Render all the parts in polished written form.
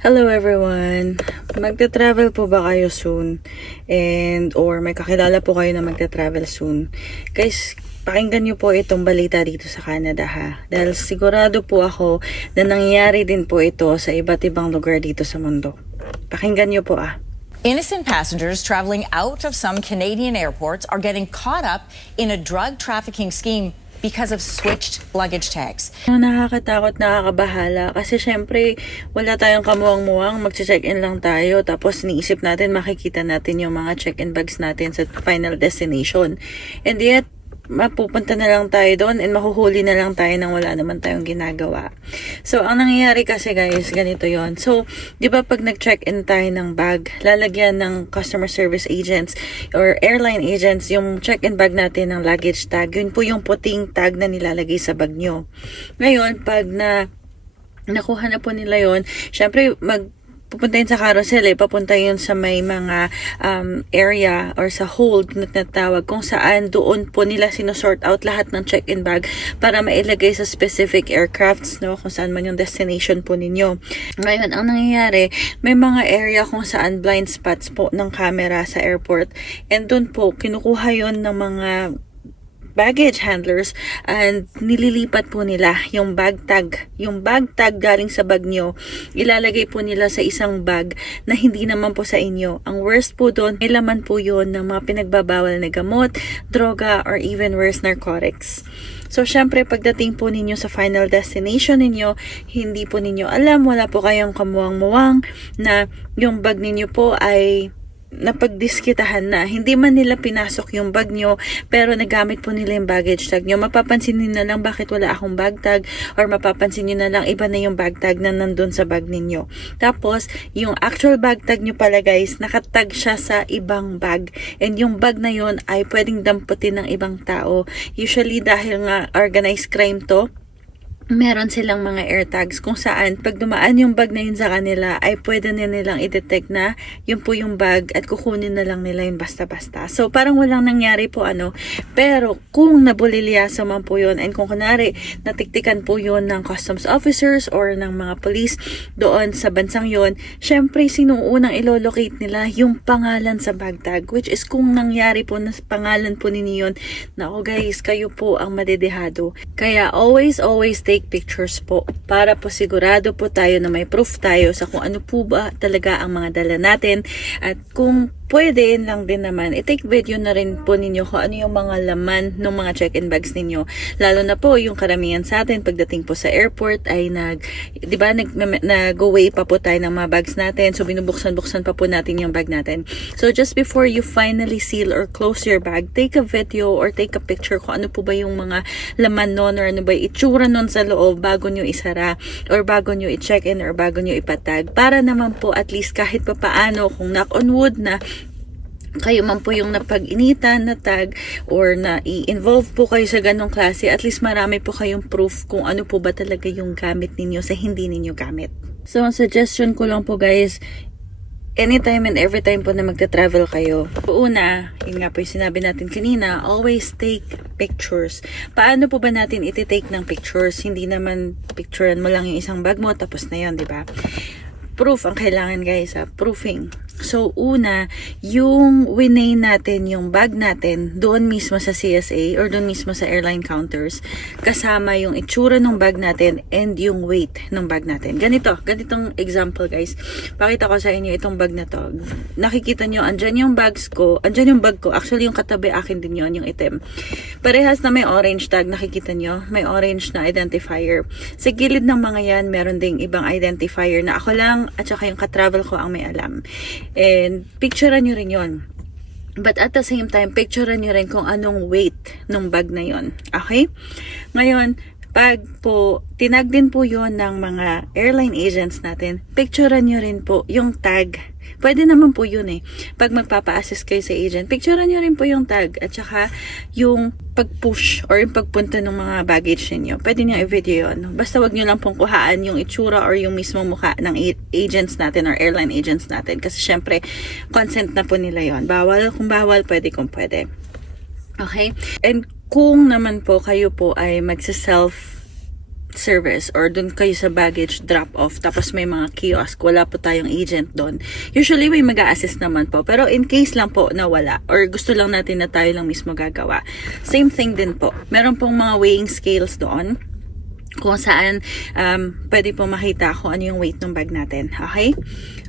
Hello everyone! Magta-travel po ba kayo soon? Or may kakilala po kayo na magta-travel soon? Guys, pakinggan nyo po itong balita dito sa Canada ha. Dahil sigurado po ako na nangyayari din po ito sa iba't ibang lugar dito sa mundo. Pakinggan nyo po ah. Innocent passengers traveling out of some Canadian airports are getting caught up in a drug trafficking scheme because of switched luggage tags. Nakakatakot, nakakabahala kasi syempre wala tayong kamuwang-muwang, magche-check-in lang tayo tapos niisip natin makikita natin yung mga check-in bags natin sa final destination. And yet, mapupunta na lang tayo doon and mahuhuli na lang tayo nang wala naman tayong ginagawa. So, ang nangyayari kasi guys, ganito yon. So, di ba pag nag-check-in tayo ng bag, lalagyan ng customer service agents or airline agents yung check-in bag natin ng luggage tag. Yun po yung puting tag na nilalagay sa bag nyo. Ngayon, pag nakuha na po nila yon, syempre pupunta yun sa carousel papunta yun sa may mga area or sa hold na tinatawag kung saan doon po nila sinusort out lahat ng check-in bag para mailagay sa specific aircrafts, no, kung saan man yung destination po ninyo. Ngayon, ang nangyayari, may mga area kung saan blind spots po ng camera sa airport and doon po kinukuha yun ng mga baggage handlers and nililipat po nila yung bag tag. Yung bag tag galing sa bag nyo, ilalagay po nila sa isang bag na hindi naman po sa inyo. Ang worst po doon, may laman po yun ng mga pinagbabawal na gamot, droga, or even worse, narcotics. So, syempre, pagdating po ninyo sa final destination ninyo, hindi po ninyo alam, wala po kayong kamuwang-muwang na yung bag ninyo po ay napagdiskitahan na. Hindi man nila pinasok yung bag nyo, pero nagamit po nila yung baggage tag nyo. Mapapansin nyo na lang bakit wala akong bag tag, or mapapansin nyo na lang iba na yung bag tag na nandun sa bag ninyo. Tapos, yung actual bag tag nyo pala guys, nakatag siya sa ibang bag. And yung bag na yun ay pwedeng damputin ng ibang tao. Usually, dahil nga organized crime to, meron silang mga AirTags kung saan pag dumaan yung bag na yun sa kanila ay pwede na nilang i-detect na yun po yung bag at kukunin na lang nila yung basta-basta. So parang walang nangyari po pero kung nabulilyaso man po yun and kung kunwari natiktikan po yun ng customs officers or ng mga police doon sa bansang yun, syempre sinong unang ilolocate nila yung pangalan sa bag tag, which is kung nangyari po na pangalan po ninyo yun, nako guys, kayo po ang madedehado. Kaya always take pictures po para po sigurado po tayo na may proof tayo sa kung ano po ba talaga ang mga dala natin at kung pwede lang din naman, i-take video na rin po ninyo kung ano yung mga laman ng mga check-in bags ninyo. Lalo na po yung karamihan sa atin pagdating po sa airport ay nag-away pa po tayo ng mga bags natin. So binubuksan-buksan pa po natin yung bag natin. So just before you finally seal or close your bag, take a video or take a picture kung ano po ba yung mga laman nun or ano ba yung itsura nun sa loob bago nyo isara or bago nyo i-check-in or bago nyo ipatag. Para naman po at least kahit pa paano kung knock on wood na kayo man po yung napag-initan na tag or na i-involve po kayo sa ganong klase, at least marami po kayong proof kung ano po ba talaga yung gamit ninyo sa hindi ninyo gamit. So, ang suggestion ko lang po guys, anytime and every time po na magta-travel kayo, una, yun nga po yung sinabi natin kanina, always take pictures. Paano po ba natin iti-take ng pictures? Hindi naman picturean mo lang yung isang bag mo, tapos na yun, di ba? Proof ang kailangan guys, proofing. So, una, yung winay natin, yung bag natin, doon mismo sa CSA or doon mismo sa airline counters, kasama yung itsura ng bag natin and yung weight ng bag natin. Ganitong example guys. Pakita ko sa inyo itong bag na to. Nakikita nyo, andyan yung bag ko. Actually, yung katabi akin din yun, yung itim. Parehas na may orange tag, nakikita nyo. May orange na identifier. Sa gilid ng mga yan, meron ding ibang identifier na ako lang at saka yung katravel ko ang may alam. And picturean nyo rin yon. But at the same time, picturean nyo rin kung anong weight ng bag na yon. Okay? Ngayon, pag po, tinag din po yon ng mga airline agents natin, picturean nyo rin po yung tag. Pwede naman po yun Pag magpapa-assist kayo sa agent, picturean nyo rin po yung tag at saka yung pag-push or yung pagpunta ng mga baggage ninyo. Pwede nyo i-video yun. Basta wag nyo lang pong kuhaan yung itsura or yung mismong mukha ng agents natin or airline agents natin. Kasi syempre, consent na po nila yon. Bawal kung bawal, pwede kung pwede. Okay? And kung naman po kayo po ay magsa-self service or dun kayo sa baggage drop-off tapos may mga kiosk, wala po tayong agent doon. Usually may mag-a-assist naman po, pero in case lang po na wala or gusto lang natin na tayo lang mismo gagawa, same thing din po. Meron pong mga weighing scales doon kung saan pwede po makita kung ano yung weight ng bag natin. Okay?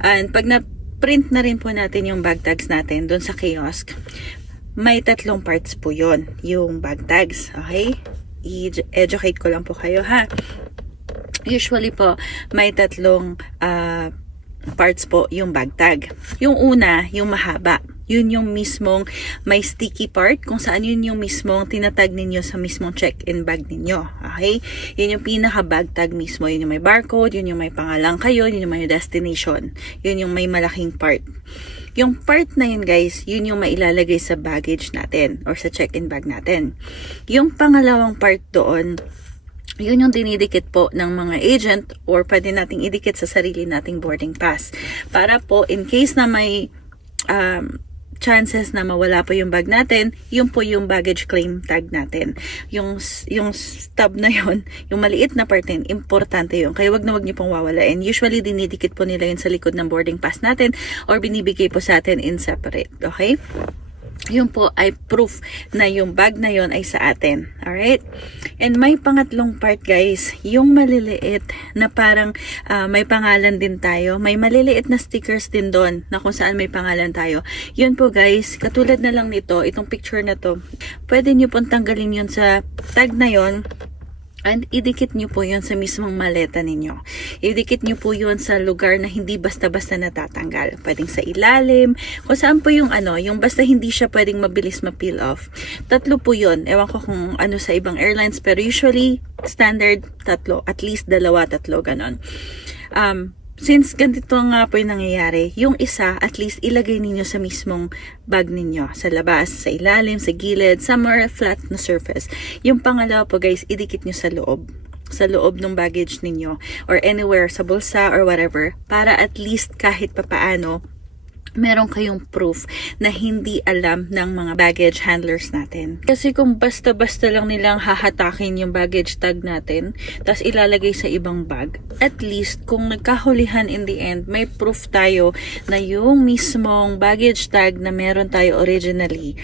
And pag na-print na rin po natin yung bag tags natin doon sa kiosk, may 3 parts po yon yung bag tags. Okay? I-educate ko lang po kayo ha. Usually po, may 3 parts po yung bag tag. Yung una, yung mahaba. Yun yung mismong may sticky part kung saan yun yung mismong tinatag ninyo sa mismong check-in bag ninyo. Okay? Yun yung pinaka bag tag mismo. Yun yung may barcode, yun yung may pangalan kayo, yun yung may destination. Yun yung may malaking part. Yung part na yun guys, yun yung mailalagay sa baggage natin or sa check-in bag natin. Yung pangalawang part doon, yun yung dinidikit po ng mga agent or pwede nating idikit sa sarili nating boarding pass. Para po, in case na may chances na mawala po yung bag natin, yun po yung baggage claim tag natin. Yung stub na yun, yung maliit na part din, importante yun. Kaya wag na wag niyo pong wawalain. Usually, dinidikit po nila yun sa likod ng boarding pass natin or binibigay po sa atin in separate. Okay? Yun po ay proof na yung bag na yun ay sa atin. Alright? And may pangatlong part guys, yung maliliit na parang may pangalan din tayo. May maliliit na stickers din doon na kung saan may pangalan tayo. Yun po guys, katulad na lang nito, itong picture na to, pwede nyo pong tanggalin yun sa tag na yun. And idikit nyo po yun sa mismong maleta ninyo. Idikit nyo po yun sa lugar na hindi basta-basta natatanggal. Pwedeng sa ilalim. Kung saan po yung yung basta hindi siya pwedeng mabilis ma-peel off. 3 po yun. Ewan ko kung ano sa ibang airlines. Pero usually, standard 3. At least 2, 3, ganon. Since ganito nga po yung nangyayari, yung isa, at least ilagay ninyo sa mismong bag ninyo. Sa labas, sa ilalim, sa gilid, somewhere flat na surface. Yung pangalawa po guys, idikit nyo sa loob. Sa loob ng baggage ninyo. Or anywhere, sa bulsa or whatever. Para at least kahit papaano, meron kayong proof na hindi alam ng mga baggage handlers natin. Kasi kung basta-basta lang nilang hahatakin yung baggage tag natin, tas ilalagay sa ibang bag, at least kung nagkahulihan in the end, may proof tayo na yung mismong baggage tag na meron tayo originally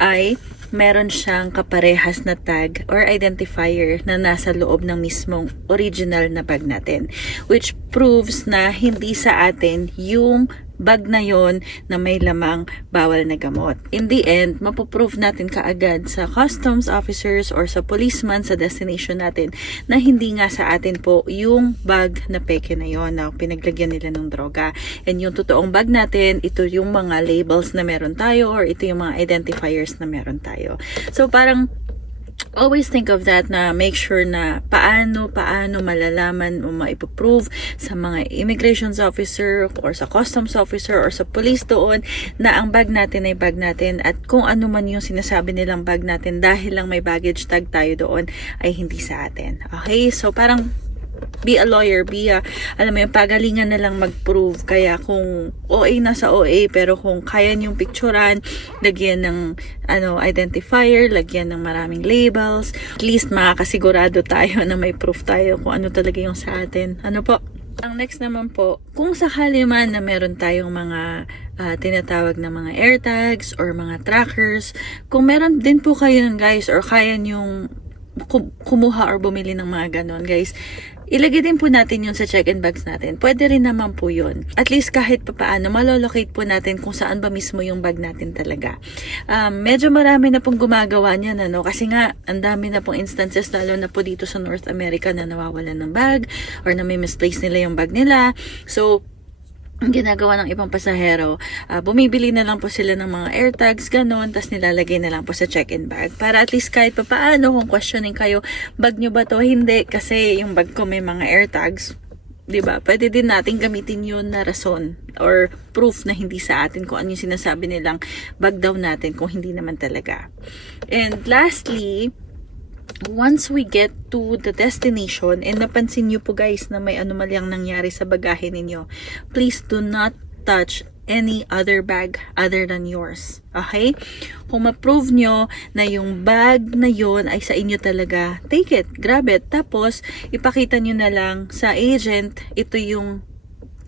ay meron siyang kaparehas na tag or identifier na nasa loob ng mismong original na bag natin. Which proves na hindi sa atin yung bag na yon na may lamang bawal na gamot. In the end, mapoprove natin kaagad sa customs officers or sa policeman sa destination natin na hindi nga sa atin po yung bag na peke na yon na pinaglagyan nila ng droga. And yung totoong bag natin, ito yung mga labels na meron tayo or ito yung mga identifiers na meron tayo. So parang always think of that na make sure na paano malalaman o maipoprove sa mga immigration officer or sa customs officer or sa police doon na ang bag natin ay bag natin at kung ano man yung sinasabi nilang bag natin dahil lang may baggage tag tayo doon ay hindi sa atin. Okay? So parang be a lawyer, alam mo yung pagalingan na lang mag-prove. Kaya kung OA nasa OA, pero kung kaya niyong picturean, lagyan ng identifier, lagyan ng maraming labels, at least makakasigurado tayo na may proof tayo kung ano talaga yung sa atin. Ano po? Ang next naman po, kung sakali man na meron tayong mga tinatawag na mga AirTags or mga trackers, kung meron din po kayo nun guys or kaya niyong kumuha or bumili ng mga ganon guys, ilagay din po natin yun sa check-in bags natin. Pwede rin naman po yun. At least kahit pa paano, malolocate po natin kung saan ba mismo yung bag natin talaga. Medyo marami na pong gumagawa niyan, kasi nga, ang dami na pong instances, lalo na po dito sa North America na nawawalan ng bag or na may misplace nila yung bag nila. So, ang ginagawa ng ibang pasahero, bumibili na lang po sila ng mga AirTags, ganon, tas nilalagay na lang po sa check-in bag. Para at least kahit pa paano, kung questioning kayo, bag nyo ba to? Hindi, kasi yung bag ko may mga AirTags. Diba? Pwede din natin gamitin yun na rason or proof na hindi sa atin kung ano yung sinasabi nilang bag daw natin kung hindi naman talaga. And lastly, once we get to the destination, and napansin nyo po guys na may anomalyang nangyari sa bagahe ninyo, please do not touch any other bag other than yours. Okay? Kung ma-prove nyo na yung bag na yon ay sa inyo talaga, take it, grab it. Tapos, ipakita nyo na lang sa agent, ito yung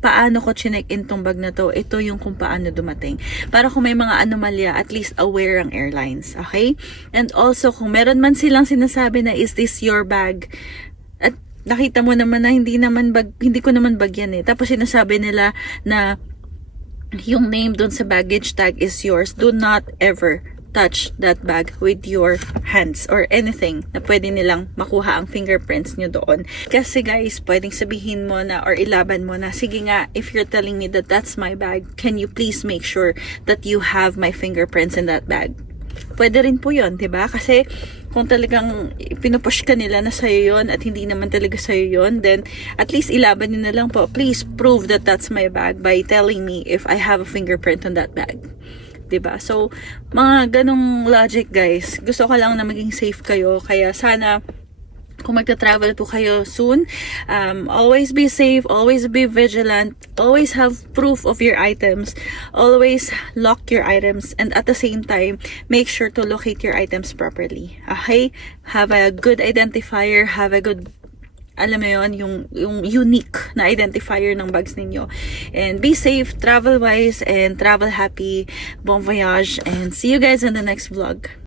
paano ko chinek-in tong bag na to, ito yung kung paano dumating. Para kung may mga anomalya, at least aware ang airlines. Okay? And also, kung meron man silang sinasabi na, is this your bag? At nakita mo naman na hindi ko naman bag yan eh. Tapos sinasabi nila na yung name dun sa baggage tag is yours. Do not ever touch that bag with your hands or anything na pwede nilang makuha ang fingerprints nyo doon. Kasi guys, pwedeng sabihin mo na or ilaban mo na, sige nga, if you're telling me that that's my bag, can you please make sure that you have my fingerprints in that bag? Pwede rin po yun, diba? Kasi kung talagang pinupush ka nila na sa'yo yun at hindi naman talaga sa'yo yun, then at least ilaban nyo na lang po. Please prove that that's my bag by telling me if I have a fingerprint on that bag. Diba? So, mga ganong logic guys. Gusto ko lang na maging safe kayo. Kaya sana kung magta-travel po kayo soon, always be safe, always be vigilant, always have proof of your items, always lock your items, and at the same time, make sure to locate your items properly. Okay? Have a good identifier, have a good, alam mo yun, yung unique na identifier ng bags ninyo. And be safe, travel wise, and travel happy. Bon voyage, and see you guys in the next vlog.